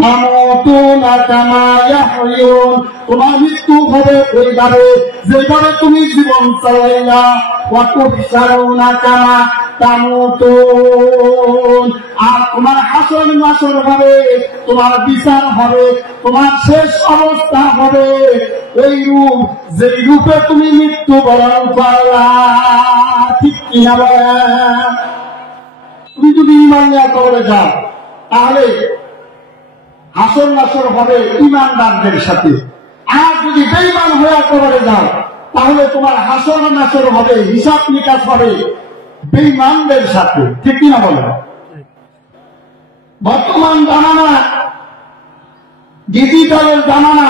তামুতুনা কামা ইয়াহইয়ুন, তোমার মৃত্যু হবে ওইভাবে যেভাবে তুমি জীবন চালাইলা। ওয়া তুহশারুনা কামা তামুতুন, আর তোমার হাসর নাসর হবে, তোমার বিচার হবে, তোমার শেষ অবস্থা হবে ওই রূপ যেই রূপে তুমি মৃত্যুবরণ করলা। ঠিক কিনা বলেন? তুমি যদি ঈমান নিয়ে কবরে যাও তাহলে হাসর নাসর হবে ঈমানদারদের সাথে, আর যদি বেঈমান হয়ে কবরে যাও তাহলে তোমার হাসর নাসর হবে, হিসাব নিকাশ হবে বেঈমানদের সাথে। ঠিক কিনা বলেন? বর্তমান জামানা ডিজিটালের জামানা,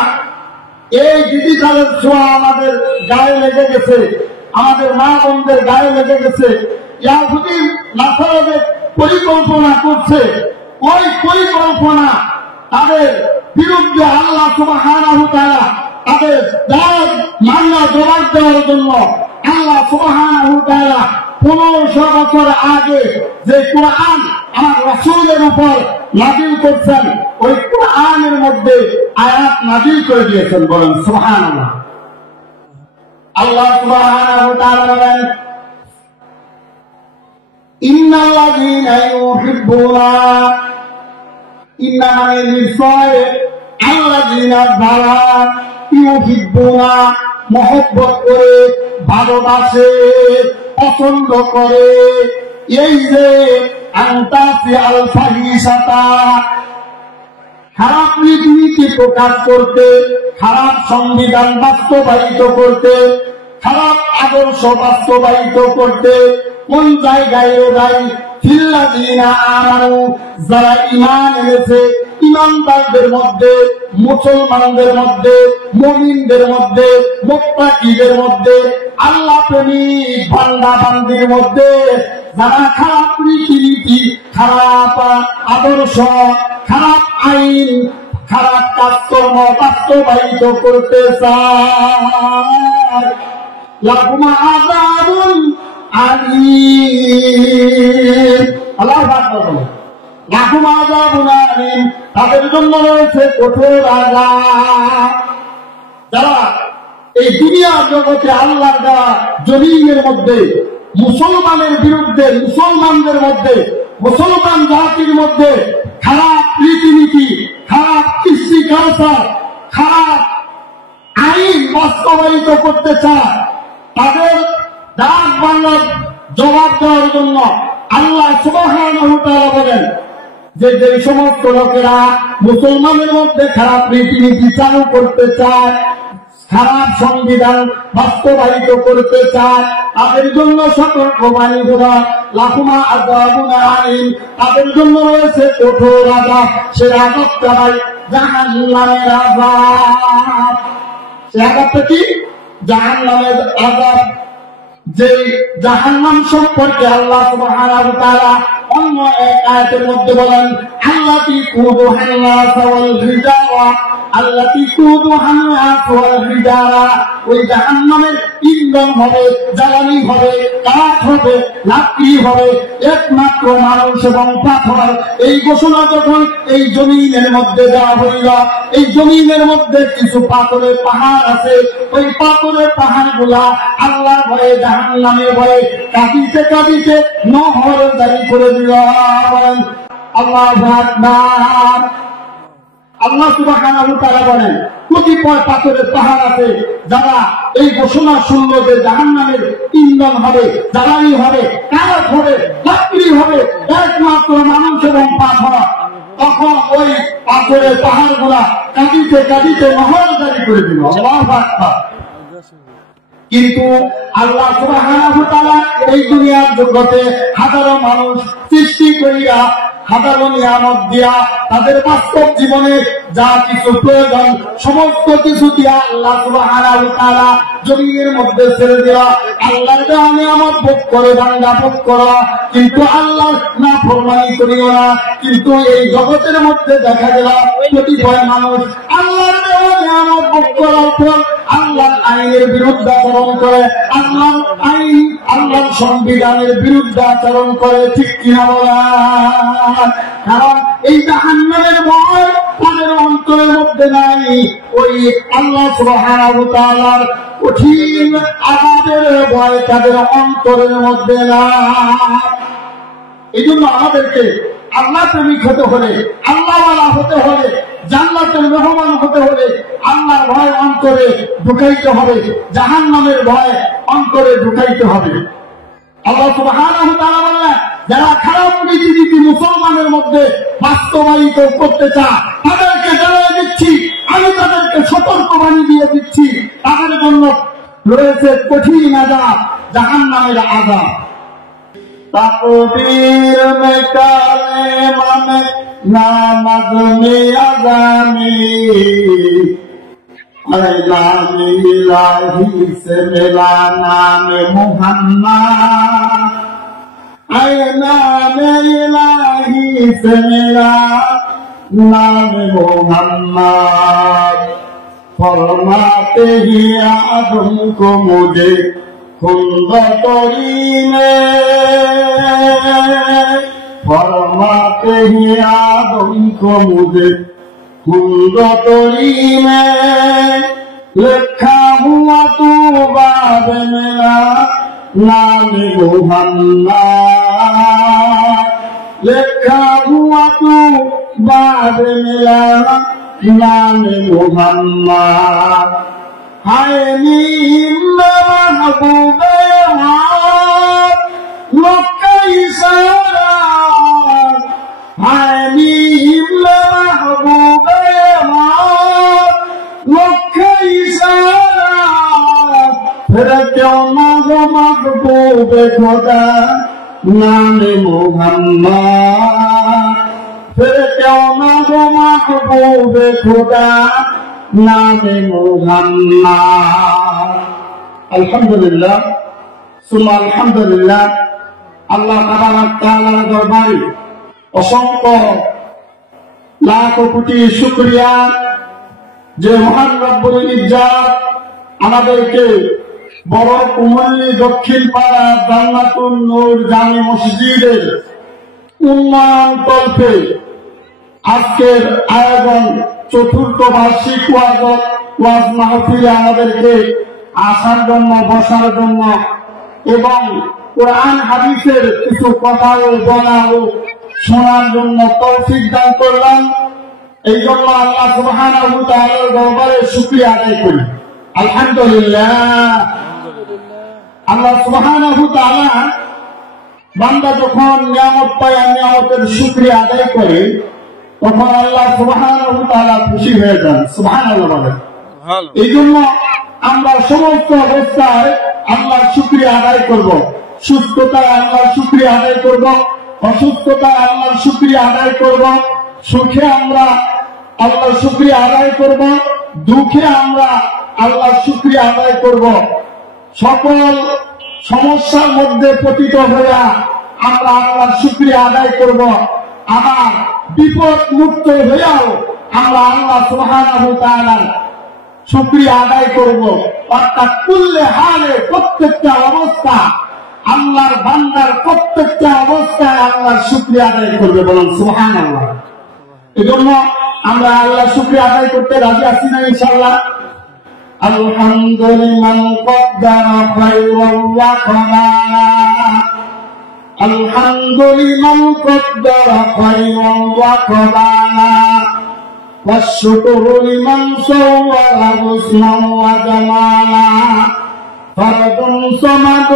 এই ডিজিটালের ছোঁয়া আমাদের গায়ে লেগে গেছে, আমাদের মা বোনদের গায়ে লেগে গেছে। ইয়াহুদী নাসারাদের পরিকল্পনা করছে, ওই পরিকল্পনা তাদের বিরুদ্ধে আল্লাহ সুবহানাহু ওয়া তাআলা তাদের মামলা জবাব দেওয়ার জন্য আল্লাহ সুবহানাহু ওয়া তাআলা 1500 বছর আগে যে কোরআন আমার রাসূলের উপর নাযিল করছেন, ওই কোরআনের মধ্যে আয়াত নাযিল করে দিয়েছেন। বলেন সুবহানাল্লাহ। আল্লাহ সুবহানাহু ওয়া তাআলা বলেন, ইন্নাল্লাযীনা ইউহিব্বুনা, ইন্নামা নিশ্চয় আল্লাযীনা যারা ইউহিব্বুনা মহব্বত করে, ভালোবাসে, পছন্দ করে, এই যে আনতাসি আল ফাহিশাতা, খারাপ রীতিনীতি প্রকাশ করতে, খারাপ সংবিধান বাস্তবায়িত করতে, খারাপ আদর্শ বাস্তবায়িত করতে কোন জায়গায় যায়? ফিল্লাযীনা আমানু, যারা ঈমান এনেছে, ঈমানদারদের মধ্যে, মুসলমানদের মধ্যে, মুমিনদের মধ্যে, মুত্তাকিদের মধ্যে, আল্লাহ প্রেমিক বান্দা বান্দির মধ্যে যারা খারাপ রীতিনীতি, খারাপ আদর্শ, খারাপ আইন, খারাপ কাজকর্ম বাস্তবায়িত করতে চায়, লাহুম আযাবুন আলীম। আল্লাহু আকবার বলেন, লাহুম আযাবুন আলীম, তাদের জন্য রয়েছে কঠোর আযাব। যারা এই দুনিয়ার জগতে আল্লাহর দেওয়া জমিনের মধ্যে মুসলমানের বিরুদ্ধে, মুসলমানদের মধ্যে, মুসলমান জাতির মধ্যে খারাপ রীতিনীতি, খারাপ কৃষ্টি কালচার, খারাপ আইন বাস্তবায়িত করতে চায়, তাদের ডাক বাংলার জবাব দেওয়ার জন্য আল্লাহ সুবহানাহু ওয়া তাআলা বলেন যে যে সমস্ত লোকেরা মুসলমানের মধ্যে খারাপ রীতিনীতি চালু করতে চায়, খারাপ সংবিধান বাস্তবায়িত করতে চায়, তাদের জন্য সতর্কবাণী দেওয়া, লাহুম আযাবুন আলীম, তাদের জন্য রয়েছে কঠোর আযাব। সে আযাবটা ভাই জাহান্নামের আযাব। সে আযাবটা কি? জাহান্নামের আযাব। যে জাহান্নাম সম্পর্কে আল্লাহ সুবহানাহু ওয়া তাআলা অন্য এক আয়াতের মধ্যে বলেন, আল্লাতী কুদুহান নাস ওয়াল হিজারা, আল্লাতী কুদুহান নাস ওয়াল হিজারা, ওই জাহান্নামের ইন্ধন হবে, জ্বালানি হবে, কাঠ হবে, লাকড়ি হবে একমাত্র মানুষ এবং পাথর। এই ঘোষণা যখন এই জমিনের মধ্যে দেওয়া হইল, এই জমিনের মধ্যে কিছু পাথরের পাহাড় আছে, ওই পাথরের পাহাড় গুলা আল্লাহর ভয়ে, জাহান্নামের ভয়ে কাঁদিতে কাঁদিতে নহর জারি করে দিল। আল্লাহু আকবার। আল্লাহ সুবহানাহু ওয়া তাআলা বলেন, কতিপয় পাথরের পাহাড় আছে যারা এই ঘোষণা শুনল যে জাহান্নামের ইন্ধন হবে, জ্বালানি হবে, কাঠ হবে, লাকড়ি হবে একমাত্র মানুষ এবং পাথর, তখন ওই পাথরের পাহাড় গুলা কাঁদিতে কাঁদিতে নহর জারি করে দিল। আল্লাহু আকবার। কিন্তু আল্লাহ সুবহানাহু ওয়া তাআলা এই দুনিয়ার জগতে হাজারো মানুষ সৃষ্টি করিয়া, হাজারো নিয়ামত দিয়া, তাদের বাস্তব জীবনে যা কিছু প্রয়োজন সমস্ত কিছু দিয়া আল্লাহ সুবহানাহু ওয়া তাআলা জমিনের মধ্যে ছেড়ে দেওয়া, আল্লাহর দেওয়া নিয়ামত ভোগ করে বান্দা ভোগ করা, কিন্তু আল্লাহর নাফরমানি করিও না। কিন্তু এই জগতের মধ্যে দেখা গেল কতিপয় মানুষ আল্লাহর দেওয়া নিয়ামত ভোগ করার পর আল্লাহর আইনের বিরুদ্ধে আচরণ করে, আল্লাহর আইন, আল্লাহর সংবিধানের বিরুদ্ধে আচরণ করে। ঠিক কিনা বলা? কারণ এই জাহান্নামের ভয় মধ্যে নাই, ওই আল্লাহ সুবহানাহু ওয়া তাআলার কঠিন আযাবের ভয় তাদের অন্তরের মধ্যে নাই। এই জন্য আমাদেরকে আল্লাহ প্রেমিক হতে হলে, আল্লাহওয়ালা হতে হলে, জান্নাতের মেহমান হতে হলে আল্লাহর ভয় অন্তরে ঢুকাইতে হবে, জাহান্নামের ভয় অন্তরে ঢুকাইতে হবে। আল্লাহ সুবহানাহু ওয়া তাআলা বলেন, যারা খারাপ নীতি মুসলমানের মধ্যে বাস্তবায়িত করতে চায় তাদেরকে জানিয়ে দিচ্ছি, আমি তাদেরকে সতর্কবাণী দিয়ে দিচ্ছি, তাদের জন্য রয়েছে কঠিন আযাব, জাহান্নামের আযাব। তাকবীর में कालेमा में नामज़ में अज़ामी नाम इलाही से मिला नाम मुहम्मद, नाम इलाही से मिला नाम मुहम्मद। फरमाते ही आदम को मुझे खुंदतरी में, फरमाते ही आदम को मुझे खुंदतरी में, लिखा हुआ तू बाद मेरा नाम मुहम्मद, लिखा हुआ तू बाद मेरा नाम मुहम्मद। हाय नीम महबूबे मक्का इशारा, हाय नीम महबूबे मक्का इशारा, फिर क्यों ना हो महबूबे खुदा नाम मुहम्मद, फिर क्यों ना हो महबूबे खुदा नामे मुहम्मद। আলহামদুলিল্লাহ সুম্মা আলহামদুলিল্লাহ। আল্লাহ তাআলার দরবারে অসংখ্য লাখ কোটি শুকরিয়া যে মহান রব্বুল ইজ্জত আমাদেরকে বড় কুমিল্লা দক্ষিণ পাড়া জান্নাতুন নূর জামি মসজিদের উন্নয়ন কল্পে আজকের আয়োজন চতুর্থ বার্ষিক ওয়াজ মাহফিলে আমাদেরকে আসার জন্য, বসার জন্য এবং কোরআন হাদিসের কিছু কথা বলা ও শোনার জন্য তৌফিক দান করলাম। এই জন্য আল্লাহ সুবহানাহু ওয়া তাআলার দরবারে শুকরিয়া আদায় করি। আলহামদুলিল্লাহ। আল্লাহ সুবহানাহু ওয়া তাআলা বান্দা যখন নিয়ামত পায়, নিয়ামতের শুকরিয়া আদায় করে, তখন আল্লাহ সুবহানাহু ওয়া তাআলা খুশি হয়ে যান। সুবহানাল্লাহ। এই জন্য আমরা সমস্ত অবস্থায় আল্লাহর শুকরিয়া আদায় করব। সুস্থতায় আল্লাহর শুকরিয়া আদায় করব, অসুস্থতায় আল্লাহর শুকরিয়া আদায় করব, সুখে আমরা আল্লাহর শুকরিয়া আদায় করব, দুঃখে আমরা আল্লাহর শুকরিয়া আদায় করব। সকল সমস্যার মধ্যে পতিত হয়ে আমরা আল্লাহর শুকরিয়া আদায় করব। আমার বিপদ মুক্ত হয়েও আমরা আল্লাহ সুবহানাহু ওয়া তাআলার শুকরিয়া আদায় করব। অর্থাৎ কুল্লে হালে, প্রত্যেকটা অবস্থা আল্লাহর বান্দার প্রত্যেকটা অবস্থায় আল্লাহর শুকরিয়া আদায় করবে। বলুন সুবহানাল্লাহ। এই জন্য আমরা আল্লাহর শুকরিয়া আদায় করতে রাজি আছি না ইনশাআল্লাহ? আলহামদুলিল্লাহ কদ্দারা খায়রান ওয়া কামালা, আলহামদুলিল্লাহ কদ্দারা খায়রান ওয়া কামালা, والشكر لمن صور حسنا وجمالا، فرد صمد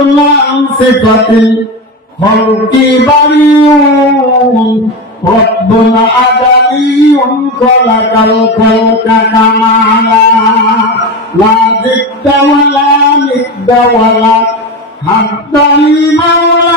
عن صفة الخلق بريء، رب عدلي خلق الخلق كمالا، لا ضد ولا ند ولا حد لمولاه،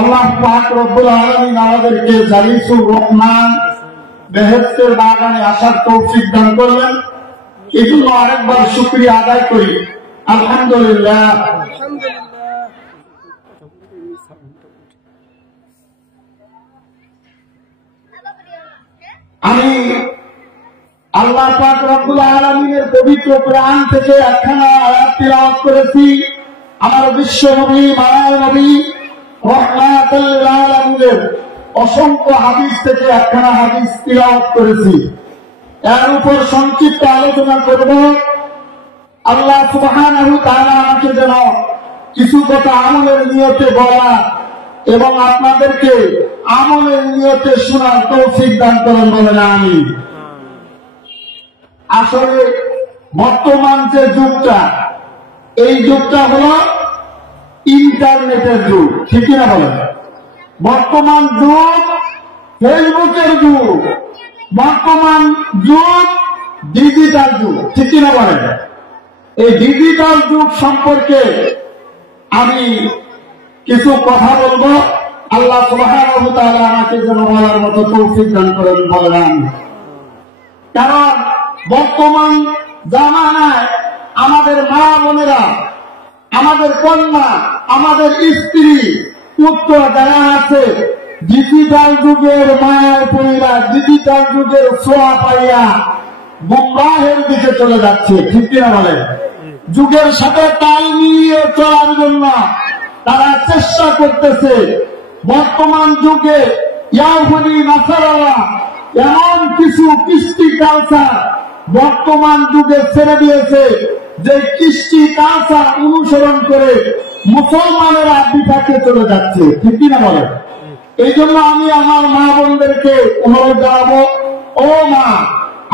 আল্লাহ পাক রব্বুল আলামিন আমাদেরকে জালিসুর রহমান বেহেশতের বাগানে আসার তৌফিক দান করলেন। এই জন্য আরেকবার শুকরিয়া আদায় করি। আলহামদুলিল্লাহ। আমি আল্লাহ পাক রব্বুল আলামিনের পবিত্র কোরআন থেকে একখানা আয়াত তিলাওয়াত করেছি। আমার বিশ্ব নবী মায়ার নবী রাহমাতুল লিল আলামিনের অসংখ্য হাদিস থেকে একখানা হাদিস তিলাওয়াত করেছি। এর উপর সংক্ষিপ্ত আলোচনা করব। আল্লাহ সুবহানাহু ওয়া তাআলা আমাকে যেন কিছু কথা আমলের নিয়তে বলা এবং আপনাদেরকে আমলের নিয়তে শোনার তৌফিক দান করেন, বলেন আমিন। আসলে বর্তমান যে যুগটা, এই যুগটা হলো ইন্টারনেটের যুগ, ঠিক না বলেন? বর্তমান যুগ ফেসবুকের যুগ, বর্তমান যুগ ডিজিটাল যুগ, ঠিক না বলেন? এই ডিজিটাল যুগ সম্পর্কে আমি কিছু কথা বলবো। আল্লাহ সুবহানাহু ওয়া তাআলা আমাকে যেন বলার মতো তৌফিক দান করেন, বলেন আমিন। কারণ বর্তমান জামানায় আমাদের মা বোনেরা, আমাদের কন্যা, আমাদের স্ত্রী, পুত্র যারা আছে, ডিজিটাল যুগের মায়ের বোনেরা ডিজিটাল যুগের ছোঁয়া পাইয়া গুমরাহের দিকে চলে যাচ্ছে, ঠিক কিনা বলেন? যুগের সাথে তাল মিলিয়ে চলার জন্য তারা চেষ্টা করতেছে। বর্তমান যুগে ইয়াহুদি নাসারারা এমন কিছু কৃষ্টি কালচার বর্তমান যুগে ছেড়ে দিয়েছে, যে কৃষ্টি কালচার অনুসরণ করে মুসলমানেরা বিপাকে চলে যাচ্ছে, ঠিক কিনা বলেন? এই জন্য আমি আমার মা বোনদেরকে অনুরোধ জানাবো, ও মা,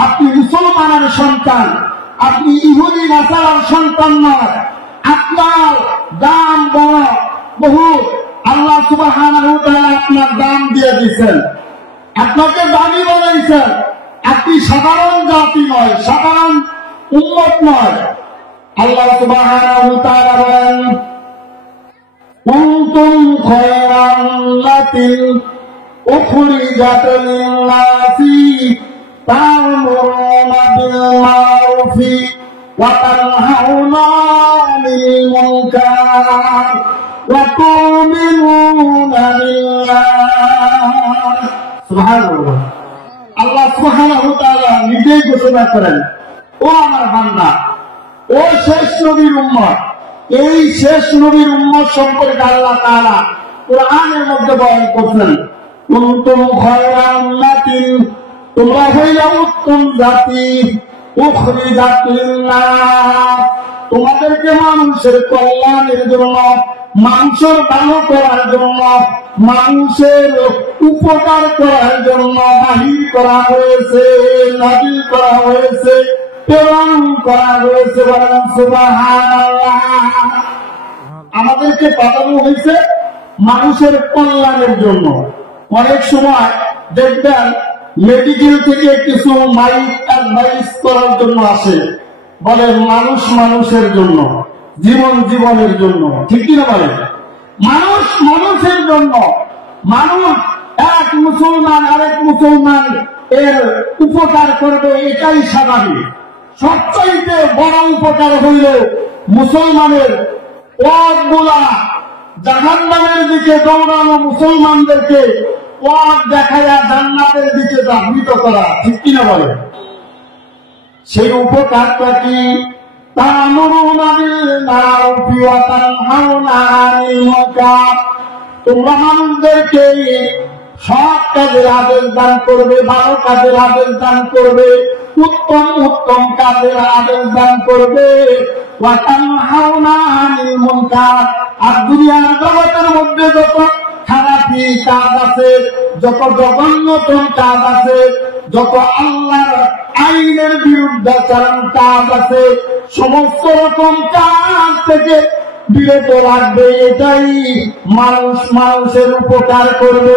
আপনি মুসলমানের সন্তান, আপনি ইহুদি নাসারার সন্তান নয়। আপনার দাম বড় বহু, আল্লাহ সুবহানাহু ওয়া তাআলা আপনার দাম দিয়ে দিয়েছেন, আপনাকে দামি বানাইছেন। আপনি সাধারণ জাতি নয়, সাধারণ উম্মত নয়। আল্লাহ সুবহানাহু ওয়া তাআলা বলেন, কুনতুম খায়রা উম্মাতিন উখরিজাত লিন-নাসি তা'মুরুনা বিল-মা'রুফি ওয়া তানহাউনা আনিল মুনকার ওয়া তু'মিনুনা বিল্লাহ। সুবহানাল্লাহ। আল্লাহ সুবহানাহু ওয়া তাআলা নিজেই ঘোষণা করেন, ও আমার বান্দা, ও শেষ নবীর উম্মত, এই শেষ নবীর উম্মত সম্পর্কে আল্লাহ তাআলা কোরআনের মধ্যে বয়ান করছেন, কুনতুম খায়রা উম্মাতিন, তোমরা হইলা উত্তম জাতি, উখরিজাত লিন-নাস, তোমাদেরকে মানুষের কল্যাণের জন্য, মানুষের ভালো করার জন্য, মানুষের উপকার করার জন্য বাহির করা হয়েছে, নাযিল করা হয়েছে, প্রেরণ করা হয়েছে। বলেন সুবহানাল্লাহ। আমাদেরকে পাঠানো হয়েছে মানুষের কল্যাণের জন্য। অনেক সময় দেখবেন মেডিকেল থেকে কিছু মাইক অ্যাডভাইস করার জন্য আসে, বলে মানুষ মানুষের জন্য, জীবন জীবনের জন্য, ঠিক কিনা বলেন? মানুষ মানুষের জন্য। মানুষ এক মুসলমান আরেক মুসলমান এর উপকার করবে, এটাই স্বাভাবিক। সবচাইতে বড় উপকার হইল মুসলমানের পথগুলা জাহান্নামের দিকে দৌড়ানো, মুসলমানদেরকে পথ দেখায়া জান্নাতের দিকে ধাবিত করা, ঠিক কিনা বলেন? সেই উপকারটা কি? তা'মুরুনা বিল-মা'রুফি ওয়া তানহাউনা আনিল মুনকার, তোমরা মানুষদেরকে সৎ কাজের আদেশ দান করবে, ভালো কাজের আদেশ দান করবে, উত্তম উত্তম কাজের আদেশ দান করবে। ওয়া তানহাউনা আনিল মুনকার, আর দুনিয়ার জগতের মধ্যে যত খারাপি কাজ আছে, যত জঘন্যতম কাজ আছে, যত আল্লাহর আইনের বিরুদ্ধাচরণ কাজ আছে, সমস্ত রকম কাজ থেকে বিরত রাখবে। এটাই মানুষ মানুষের উপকার করবে।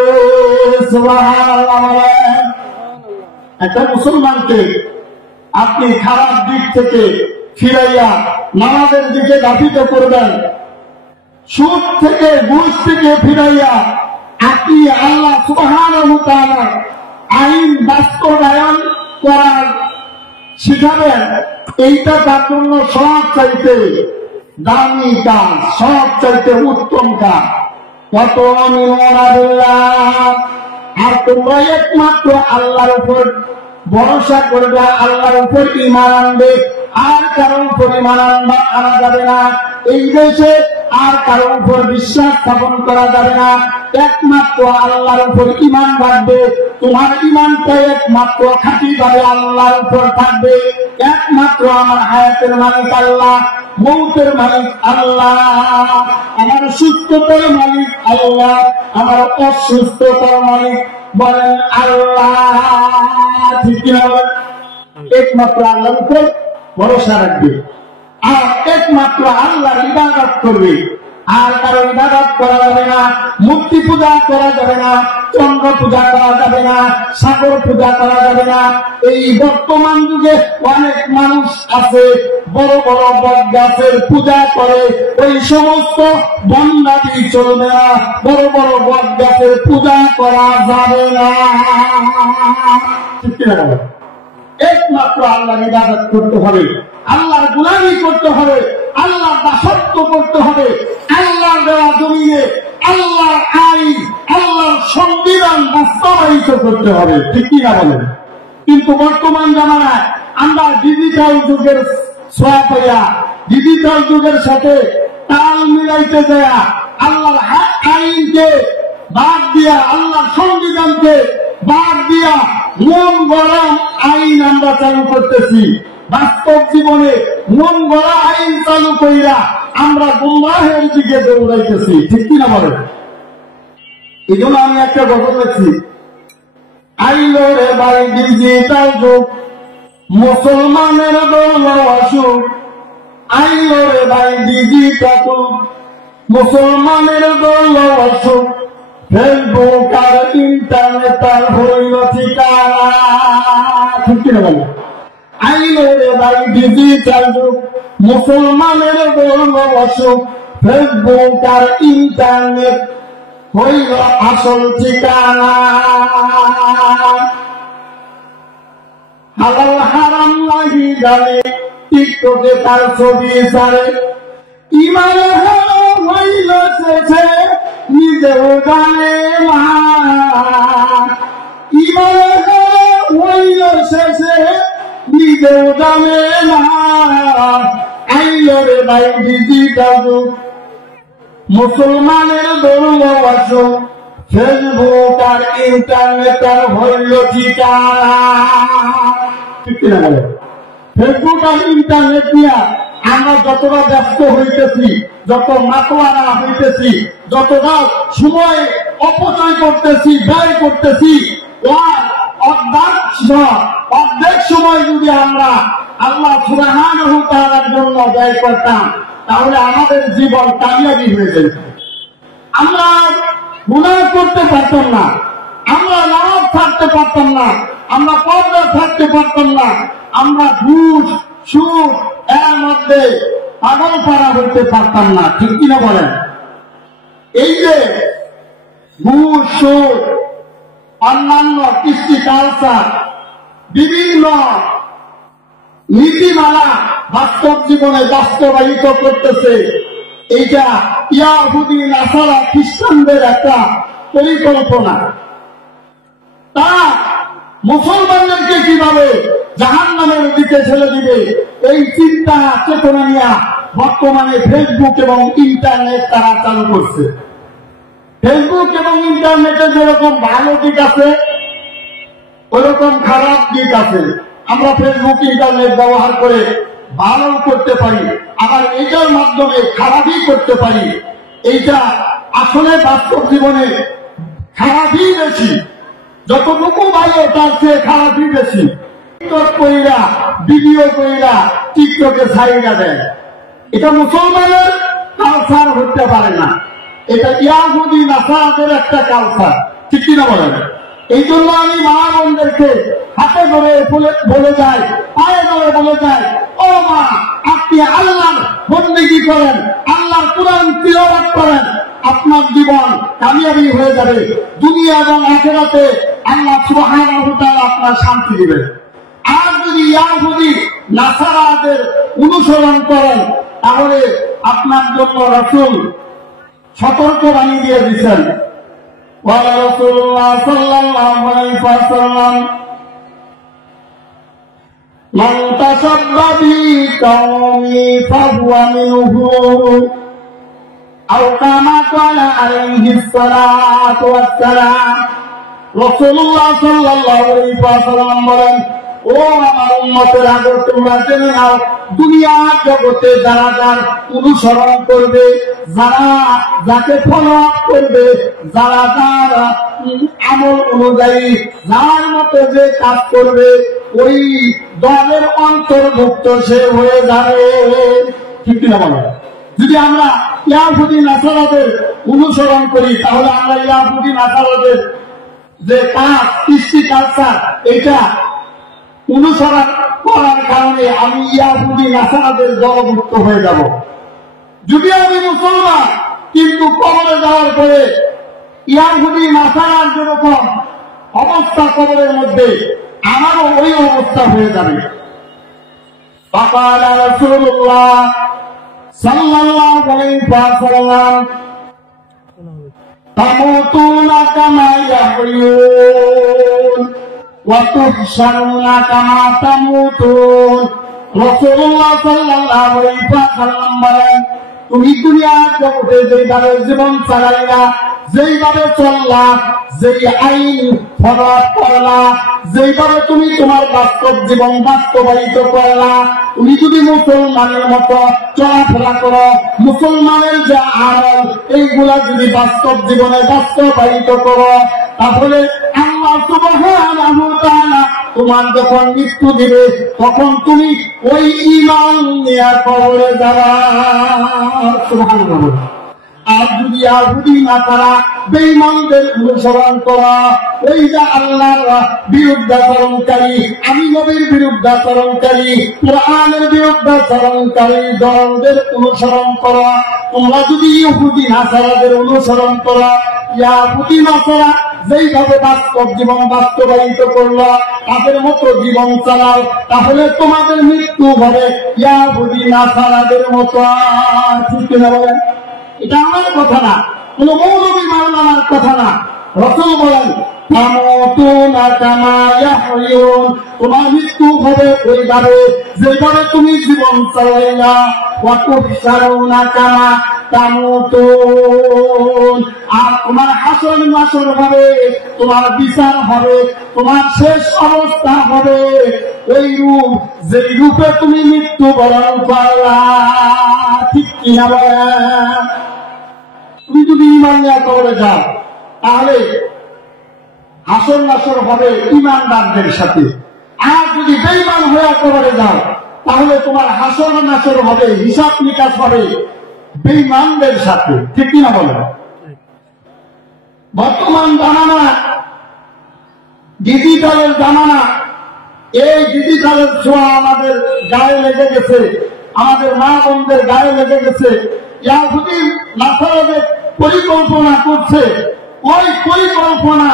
সুবহানাল্লাহ। একটা মুসলমানকে আপনি খারাপ দিক থেকে ফিরাইয়া নামাজের দিকে ধাবিত করবেন, সুদ থেকে ঘুষ থেকে ফিরাইয়া আপনি আল্লাহ সুবহানাহু ওয়া তাআলার আইন বাস্তবায়ন করার শিখাবেন। এইটা তার জন্য সব চাইতে দামি কাজ, সব চাইতে উত্তম কাজ। কত আর তোমরা একমাত্র আল্লাহর উপর ভরসা করবে, আল্লাহর উপর ঈমান আনবে, আর কারো উপর ঈমান আনা যাবে না। এই দেশে আর কারো উপর বিশ্বাস স্থাপন করা যাবে না, একমাত্র আল্লাহর উপর ঈমান রাখবে। তোমার ঈমানটা একমাত্র খাঁটিভাবে আল্লাহর উপর থাকবে। একমাত্র আমার হায়াতের মালিক আল্লাহ, মৌতের মালিক আল্লাহ, আমার সুস্থতার মালিক আল্লাহ, আমার অসুস্থতার মালিক বলেন আল্লাহ। ঠিক কিনা? একমাত্র আল্লাহর উপর ভরসা রাখবে, আর একমাত্র আল্লাহর ইবাদত করবে। আর কারো ইবাদত করা যাবে না, মূর্তি পূজা করা যাবে না, চন্দ্র পূজা করা যাবে না, সাগর পূজা করা যাবে না। এই বর্তমান যুগে অনেক মানুষ আছে বড় বড় বট গাছের পূজা করে, ওই সমস্ত বন্দাদি চলবে না, বড় বড় বট গাছের পূজা করা যাবে না। ঠিক কিনা বলো? একমাত্র আল্লাহর ইবাদত করতে হবে, আল্লাহর গোলামি করতে হবে, আল্লাহর দাসত্ব করতে হবে, আল্লাহর দেওয়া জমিনে আল্লাহর আইন, আল্লাহর সংবিধান বাস্তবায়িত করতে হবে। ঠিক কিনা বলেন? কিন্তু বর্তমান জামানায় আমরা ডিজিটাল যুগের ছোঁয়া পেয়া, ডিজিটাল যুগের সাথে তাল মিলাইতে দেয়া, আল্লাহর আইনকে বাদ দিয়া, আল্লাহর সংবিধানকে বাদ দিয়া মন গড়া আইন আমরা চালু করতেছি। বাস্তব জীবনে মন গড়া আইন চালু কইরা আমরা গুমরাহের দিকে দৌড়াইতেছি। ঠিক কিনা বলেন? এই জন্য আমি একটা গল্প লিখছি, আইলো রে ভাই ডিজিটাল যুগ, মুসলমানের দৌল আসুক। আইলো রে ভাই ডিজিটাল যুগ, মুসলমানের দৌল আসুক। ফেসবুক আর ইন্টারনেট আর হইল ঠিকানা। ঠিক কিনা বলেন? আইলো রে ভাই ডিজিটাল যুগ, মুসলমানের দৌল আসুক। ফেসবুক আর ইন্টারনেট হইল আসল ঠিকানা। হালাল হারাম লাগি জানে, টিকটকে তার ছবি ছাড়ে। ইমান হইল শেষে নিজেও জানে না, ইমান হইল শেষে নিজেও জানে না। আইল রে ভাই ডিজিটাল যুগ, মুসলমানের দৌল আসুক। ফেসবুক আর ইন্টারনেট আর হইল ঠিকানা। ঠিক কিনা বলে? ফেসবুক আর ইন্টারনেট নিয়ে আমরা যতটা ব্যস্ত হইতেছি, যত মাতোয়ারা হইতেছি, যতটা সময় অপচয় করতেছি, ব্যয় করতেছি, অর্ধেক সময় যদি আমরা আল্লাহ সুবহানাহু ওয়া তাআলার জন্য ব্যয় করতাম, তাহলে আমাদের জীবন কামিয়াবি হয়ে যেত। আমরা গুনাহ করতে পারতাম না, আমরা নামাজ ছাড়তে পারতাম না, আমরা পর্দা থাকতে পারতাম না, আমরা ঘুষ সুদ এর মধ্যে পাগল পাড়া হইতে পারতাম না। ঠিক কিনা বলেন? এই যে ঘুষ সুদ, অন্যান্য কৃষ্টি কালচার, বিভিন্ন নীতিমালা বাস্তব জীবনে বাস্তবায়িত করতেছে, এইটা ইয়াহুদি নাসারা খ্রিস্টানদের একটা পরিকল্পনা। তারা মুসলমানদেরকে কিভাবে জাহান্নামের দিকে ঠেলে দিবে, এই চিন্তা চেতনা নিয়ে বর্তমানে ফেসবুক এবং ইন্টারনেট তারা চালু করছে। ফেসবুক এবং ইন্টারনেটে যেরকম ভালো দিক আছে, ওরকম খারাপ দিক আছে। আমরা ফেসবুক ইন্টারনেট ব্যবহার করে ভালো করতে পারি, আবার এটার মাধ্যমে খারাপই করতে পারি। এইটা আসলে বাস্তব জীবনে খারাপই বেশি, যতটুকু ভালো তার চেয়ে খারাপই বেশি। টিকটক কইরা, ভিডিও কইরা টিকটকে ছাইরা দেয়, এটা মুসলমানের কালচার হতে পারে না, এটা ইয়াহুদি নাসারাদের একটা কালচার। ঠিক কিনা বলেন? এই জন্য আমি মা বোনদেরকে হাতে ধরে বলে যাই, পায়ে ধরে বলে যাই, ও মা, আপনি আল্লাহর বন্দেগী করেন, আল্লাহর কুরআন তিলাওয়াত করেন, আপনার জীবন কামিয়াবি হয়ে যাবে। দুনিয়া এবং আখিরাতে আল্লাহ সুবহানাহু ওয়া তাআলা আপনার শান্তি দিবেন। আর যদি ইয়াহুদি নাসারাদের অনুসরণ করেন, তাহলে আপনার জন্য রাসূল সতর্কবাণী দিয়ে দিচ্ছেন। ওয়া রাসূলুল্লাহ সাল্লাল্লাহু আলাইহি ওয়াসাল্লাম মান তাসাব্বা বিকাওমি ফাহুয়া মিনহু আও কামা ক্বালা আলাইহিস সালাতু ওয়াস সালাম। রাসূলুল্লাহ সাল্লাল্লাহু আলাইহি ওয়াসাল্লাম বলেন, ও আমার উম্মতের আগর তোমরা জেনে নাও, দুনিয়ার জগতে যারা যার অনুসরণ করবে, যারা যাকে ফলো আপ করবে, যারা যার আমল অনুযায়ী যার মতো যে কাজ করবে, ওই দলের অন্তর্ভুক্ত সে হয়ে যাবে। ঠিক কিনা বলো? যদি আমরা ইয়াহুদি নাসারাদের অনুসরণ করি, তাহলে আমরা ইয়াহুদি নাসারাদের যে কাজ, কৃষ্টি কালচার, এটা অনুসরণ করার কারণে আমি ইয়াহুদি নাসারাদের দলভুক্ত হয়ে যাব। যদি আমি মুসলমান, কিন্তু কবরে যাওয়ার পরে ইয়াহুদি নাসারার যেরকম অবস্থা কবরের মধ্যে, আমারও ওই অবস্থা হয়ে যাবে। ফাকালা রাসূলুল্লাহ সাল্লাল্লাহু আলাইহি ওয়াসাল্লাম, তামুতুনা কামা ইয়াহইয়ুন ওয়া তুহশারুনা কামা তামুতুন। রাসূলুল্লাহ সাল্লাল্লাহু আলাইহি ওয়াসাল্লাম বলেন, তুমি দুনিয়ার জগতে যেভাবে জীবন চালাইলা, যেইভাবে চললা, যেই আইন ফলো করলা, যেইভাবে তুমি তোমার বাস্তব জীবন বাস্তবায়িত করলা, তুমি যদি মুসলমানের মতো চলাফেরা করো, মুসলমানের যে আমল এইগুলা যদি বাস্তব জীবনে বাস্তবায়িত করো, তাহলে আল্লাহ সুবহানাহু ওয়া তাআলা তোমার যখন মৃত্যু দিবে, তখন তুমি ওই ঈমান নিয়ে কবরে যাবা। সুবহানাল্লাহ। আর যদি ইয়াহুদি নাসারা বেঈমানদের অনুসরণ করা, ওই যে আল্লাহর বিরুদ্ধাচরণকারী, আমি নবীর বিরুদ্ধাচরণকারী, কোরআনের বিরুদ্ধাচরণকারী দলদের অনুসরণ করা, তোমরা যদি ইহুদি নাসারাদের অনুসরণ করা, ইয়াহুদি নাসারা যেইভাবে বাস্তব জীবন বাস্তবায়িত করলো, তাদের মতো জীবন চালাও, তাহলে তোমাদের মৃত্যু হবে ইয়াহুদি নাসারাদের মতো। ঠিক কিনা বলেন? এটা আমার কথা না, কোন মৌলবী মাওলানার কথা না। রাসূল বলেন, তামুতুনা কামা ইয়াহইয়ুন, তোমার মৃত্যু হবে ওইভাবে যেভাবে তুমি জীবন চালাইলা। ওয়া তুহশারুনা কামা তামুতুন, আর তোমার হাসর নাসর হবে, তোমার বিচার হবে, তোমার শেষ অবস্থা হবে ওই রূপ যেই রূপে তুমি মৃত্যুবরণ করলা। ঠিক কিনা বলেন? তুমি যদি ঈমান নিয়ে কবরে যাও, তাহলে হাসর নাসর হবে ঈমানদারদের সাথে। আর যদি বেঈমান হয়ে কবরে যাও, তাহলে তোমার হাসর নাসর হবে, হিসাব নিকাশ হবে বেঈমানদের সাথে। ঠিক কিনা বলেন? বর্তমান জামানা ডিজিটালের জামানা। এই ডিজিটালের ছোঁয়া আমাদের গায়ে লেগে গেছে, আমাদের মা বোনদের গায়ে লেগে গেছে। ইয়াহুদি নাসারাদের পরিকল্পনা করছে, ওই পরিকল্পনা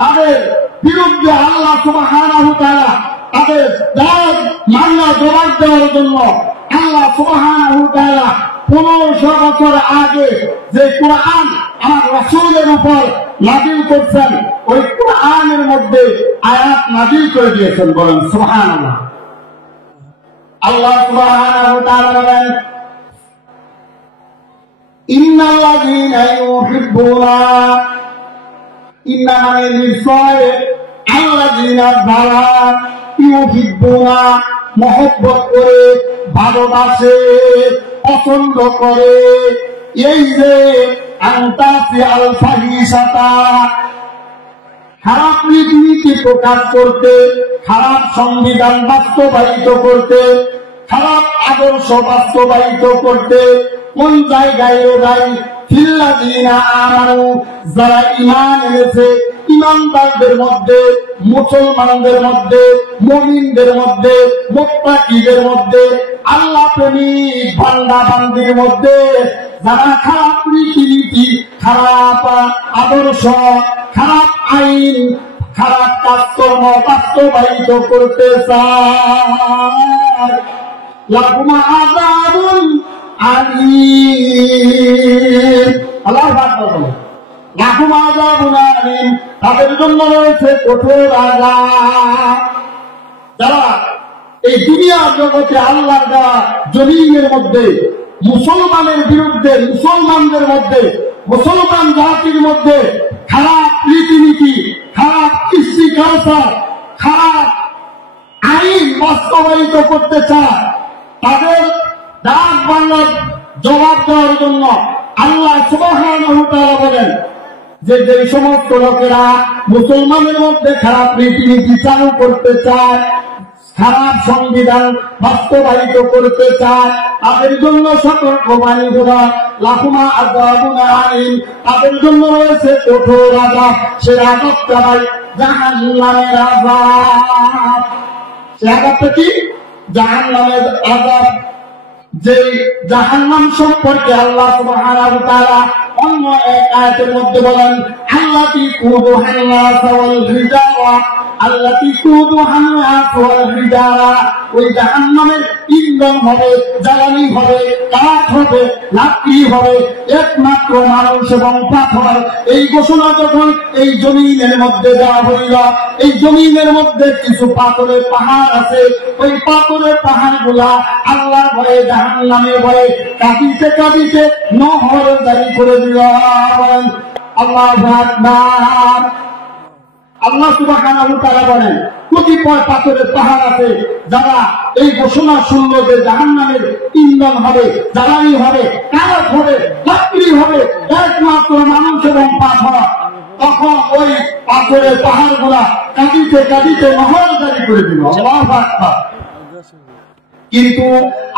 তাদের বিরুদ্ধে আল্লাহ সুবহানাহু ওয়া তাআলা তাদের মামলা জবাব দেওয়ার জন্য আল্লাহ সুবহানাহু ওয়া তাআলা 1500 বছর আগে যে কোরআন আমার রাসূলের উপর নাযিল করছেন, ওই কোরআনের মধ্যে আয়াত নাযিল করে দিয়েছেন। বলেন সুবহানাল্লাহ। আল্লাহ সুবহানাহু ওয়া তাআলা বলেন, ইন্নাল্লাযীনা ইউহিব্বুনা, ইন্না মানে নিশ্চয়, আল্লাযীনা যারা ইউহিব্বুনা মহব্বত করে, ভালোবাসে, পছন্দ করে, এই যে আনতাসি আল ফাহিশাতা, খারাপ রীতিনীতি প্রকাশ করতে, খারাপ সংবিধান বাস্তবায়িত করতে, খারাপ আদর্শ বাস্তবায়িত করতে কোন জায়গায় যাই? ফিল্লাযীনা আমানু, যারা ঈমান এনেছে, ঈমানদারদের মধ্যে, মুসলমানদের মধ্যে, মুমিনদের মধ্যে, মুত্তাকিদের মধ্যে, আল্লাহ প্রেমিক বান্দা বান্দির মধ্যে যারা খারাপ রীতিনীতি, খারাপ আদর্শ, খারাপ আইন, খারাপ কাজকর্ম বাস্তবায়িত করতে চায়, লাহুম আযাবুন আলীম। আল্লাহু আকবার। লাহুম আযাবুন আলীম, তাদের জন্য রয়েছে কঠোর আযাব। যারা এই দুনিয়ার জগতে আল্লাহর দেওয়া জমিনের মধ্যে মুসলমানের বিরুদ্ধে, মুসলমানদের মধ্যে, মুসলমান জাতির মধ্যে খারাপ রীতিনীতি, খারাপ কৃষ্টি কালচার, খারাপ আইন বাস্তবায়িত করতে চায়, তাদের ডাক বাংলার জবাব দেওয়ার জন্য আল্লাহ সুবহানাহু ওয়া তাআলা বলেন যে যে সমস্ত লোকেরা মুসলমানের মধ্যে খারাপ রীতিনীতি চালু করতে চায়, খারাপ সংবিধান বাস্তবায়িত করতে চায়, তাদের জন্য সতর্কবাণী দেওয়া, লাহুমা আযাবুন আলীম, তাদের জন্য রয়েছে কঠোর আযাব। সে আযাবটা ভাই জাহান্নামের আযাব। সে আযাবটা কি? জাহান্নামের আযাব। যে জাহান্নাম সম্পর্কে আল্লাহ সুবহানাহু ওয়া তাআলা অন্য এক আয়াতের মধ্যে বলেন, আল্লাতী কুদুহান নাস ওয়াল হিজারা, আল্লাতী কুদুহান নাস ওয়াল হিজারা। ওই জাহান্নামের ইন্ধন হবে, জ্বালানি হবে, কাঠ হবে, লাকড়ি হবে একমাত্র মানুষ এবং পাথর। এই ঘোষণা যখন এই জমিনের মধ্যে দেওয়া হইল, এই জমিনের মধ্যে কিছু পাথরের পাহাড় আছে, ওই পাথরের পাহাড়গুলা আল্লাহর ভয়ে, জাহান্নামের ভয়ে কাঁদিতে কাঁদিতে নহর জারি করে দিল। আল্লাহু আকবার। আল্লাহ সুবহানাহু ওয়া তাআলা বলেন, কতিপয় পাথরের পাহাড় আছে যারা এই ঘোষণা শুনল যে জাহান্নামের ইন্ধন হবে, জ্বালানি হবে, কাঠ হবে, লাকড়ি হবে একমাত্র মানুষ এবং পাথর। তখন ওই পাথরের পাহাড়গুলা কাঁদিতে কাঁদিতে নহর জারি করে দিল। আল্লাহু আকবার। কিন্তু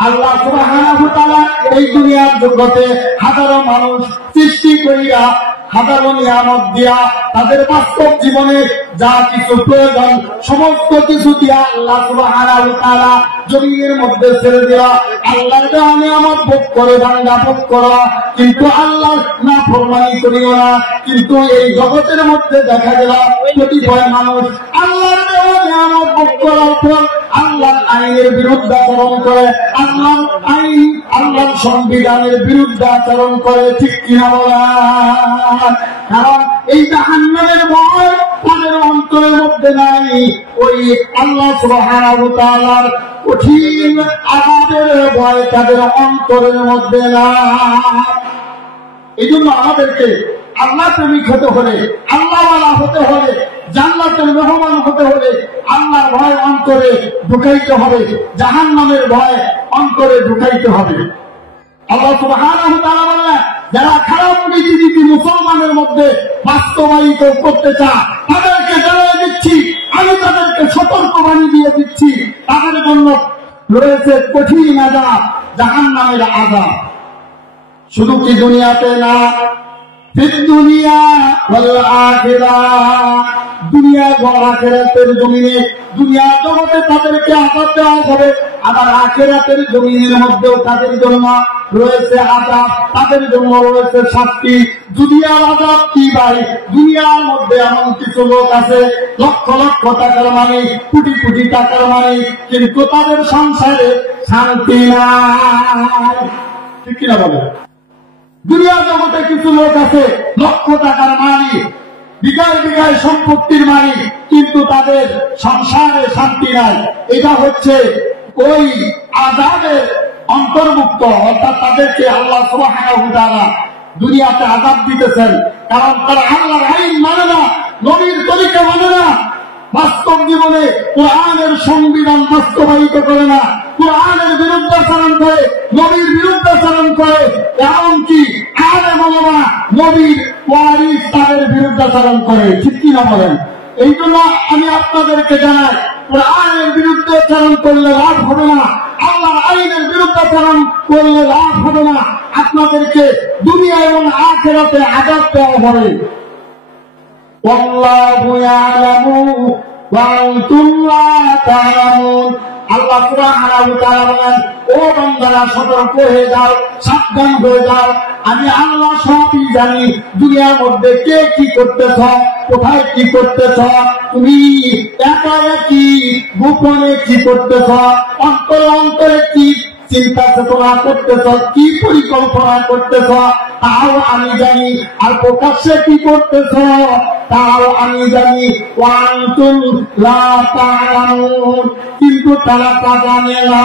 আল্লাহ সুবহানাহু ওয়া তাআলা এই দুনিয়ার জগতে হাজারো মানুষ সৃষ্টি করিয়া, হাজারো নিয়ামত দিয়া, তাদের বাস্তব জীবনে যা কিছু প্রয়োজন সমস্ত কিছু দিয়া আল্লাহ সুবহানাহু ওয়া তাআলা জমিনের মধ্যে ছেড়ে দেওয়া, আল্লাহর দেওয়া নিয়ামত ভোগ করে বান্দা ভোগ করা, কিন্তু আল্লাহর নাফরমানি করিও না। কিন্তু এই জগতের মধ্যে দেখা গেল কতিপয় মানুষ আল্লাহর দেওয়া নিয়ামত ভোগ করার পর আল্লাহর আইনের বিরুদ্ধে আচরণ করে, আল্লাহর আইন, আল্লাহর সংবিধানের বিরুদ্ধে আচরণ করে। ঠিক কিনা বলা? কারণ এই জাহান্নামের ভয় তাদের অন্তরের মধ্যে নাই, ওই আল্লাহ সুবহানাহু ওয়া তাআলার কঠিন আযাবের ভয় তাদের অন্তরের মধ্যে নাই। এই জন্য আমাদেরকে আল্লাহ প্রেমিক হতে হলে, আল্লাহওয়ালা হতে হলে, জান্নাতের মেহমান হতে হলে আল্লাহর ভয় অন্তরে ঢুকাইতে হবে, জাহান্নামের ভয় অন্তরে ঢুকাইতে হবে। আল্লাহ সুবহানাহু ওয়া তাআলা বলেন, যারা খারাপ রীতিনীতি মুসলমানের মধ্যে বাস্তবায়িত করতে চায় তাদেরকে জানিয়ে দিচ্ছি, আমি তাদেরকে সতর্কবাণী দিয়ে দিচ্ছি, তাদের জন্য রয়েছে কঠিন আযাব, জাহান্নামের আযাব। শুধু কি দুনিয়াতে না, ফিদ দুনিয়া ওয়াল আখিরাহ, দুনিয়া এবং আখিরাতের জমিনে, দুনিয়া জগতে তাদেরকে আযাব দেওয়া হবে, আবার আখিরাতের জমিনের মধ্যেও তাদের জন্য রয়েছে আযাব, তাদের জন্য রয়েছে শাস্তি। দুনিয়ার আযাব কি ভাই? দুনিয়ার মধ্যে এমন কিছু লোক আছে লক্ষ লক্ষ টাকার মালিক, কোটি কোটি টাকার মালিক, কিন্তু তাদের সংসারে শান্তি নাই। ঠিক কিনা বলে? দুনিয়ার জগতে কিছু লোক আছে লক্ষ টাকার মালিক, বিঘায় বিঘায় সম্পত্তির মালিক, কিন্তু তাদের সংসারে শান্তি নাই। এটা হচ্ছে ওই আযাবের অন্তর্ভুক্ত, অর্থাৎ তাদেরকে আল্লাহ সুবহানাহু ওয়া তাআলা দুনিয়াতে আযাব দিতেছেন, কারণ তারা আল্লাহর আইন মানে না, নবীর তরিকা মানে না, বাস্তব জীবনে কোরআনের সংবিধান বাস্তবায়িত করে না, কোরআনের বিরুদ্ধাচরণ করে, নবীর বিরুদ্ধাচরণ করে, এমনকি আলেম ওলামা নবীর ওয়ারিস তাদের বিরুদ্ধাচরণ করে। ঠিক কিনা বলেন? এই জন্য আমি আপনাদেরকে জানাই, কোরআনের বিরুদ্ধাচরণ করলে লাভ হবে না, আল্লাহর আইনের বিরুদ্ধাচরণ করলে লাভ হবে না, আপনাদেরকে দুনিয়া এবং আখিরাতে আযাব দেওয়া হবে। আল্লাহু ইয়ালামু ওয়া আনতুম লা তা'লামুন। আল্লাহ সুবহানাহু ওয়া তাআলা বলেন, ও বান্দারা সতর্ক হয়ে যাও, সাবধান হয়ে যাও, আমি আল্লাহ সবই জানি। দুনিয়ার মধ্যে কে কি করতেছ, কোথায় কি করতেছ, তুমি একা একই গোপনে কি করতেছ, অন্তরে অন্তরে কি চিন্তা চেতনা করতেছ, কি পরিকল্পনা করতেছ, তাও আমি জানি, আর প্রকাশ্যে কি করতেছ তাও আমি জানি। ওয়ান্তুম লা তা'লামুন, কিন্তু তারা তা জানে না।